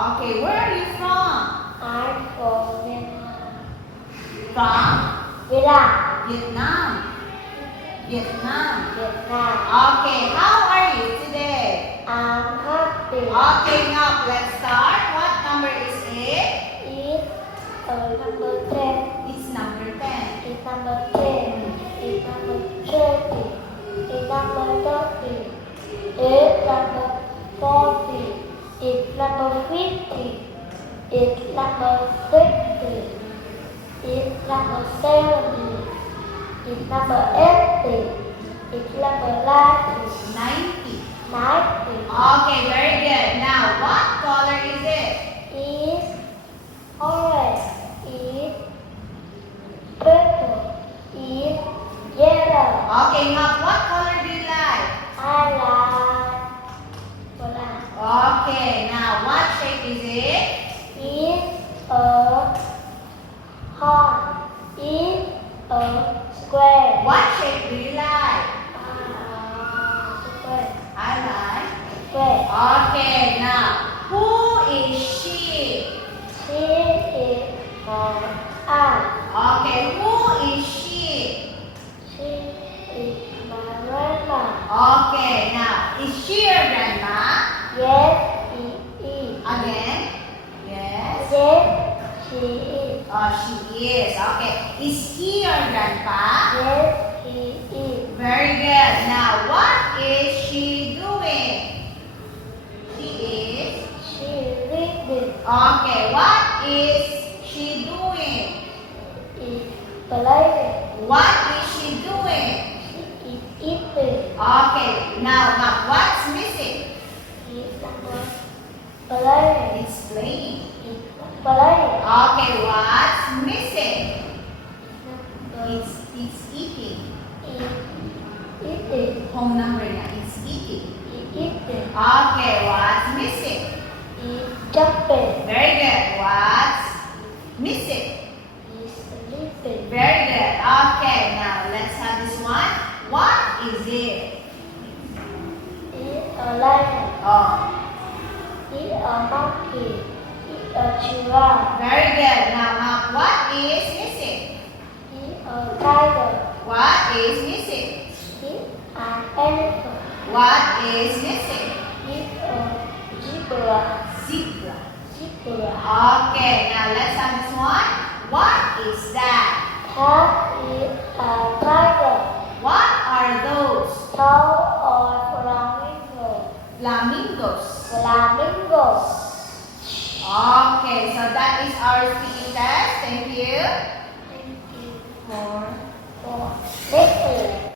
Okay, where are you from? I'm from Vietnam. From Vietnam. Vietnam. Vietnam. Vietnam. Okay, how are you today? I'm happy. Okay, now let's start. What number is it? It's number 10. It's number 10. It's number 10. It's number 20. It's number 30. It's number 40. It's number 50. It's number 60. It's number 70. It's number 80. It's number 90. 90. 90. Okay, very good. Now, what color is it? Is orange. Is purple. Is yellow. Okay, now what color do you like? I like black. Okay, now what shape is it? Is a heart. Is a square. What shape do you like? Square. I like. Square. Okay, now who is she? She is my aunt. Okay, who is she? She is my grandma. Okay, now is she your grandma? Yes, she is. Again? Yes. Yes, she is. Oh, she is. Okay. Is he your grandpa? Yes, he is. Very good. Now, what is she doing? She is. She reading. Okay, what is she doing? Is playing. What is she doing? She is eating. Okay, now what's missing? Is number playing. It's playing. Is playing. Okay, what's missing? Number It's eating. is eating. Home number na, it's eating. Is eating. Okay, what's missing? Is jumping. Very good. What's missing? Is sleeping. Very good. Okay, now let's have this one. What is it? Is a lion. Oh, Is a monkey. Is a giraffe. very good. Now what is missing? Is a tiger. What is missing? Is an elephant. What is missing? Is a zebra. Zebra. Zebra. Okay, now let's have this one. What is that? That is a tiger. What are those? Tall or flamingo. Flamingos. Flamingo. Okay, so that is our speaking test. Thank you.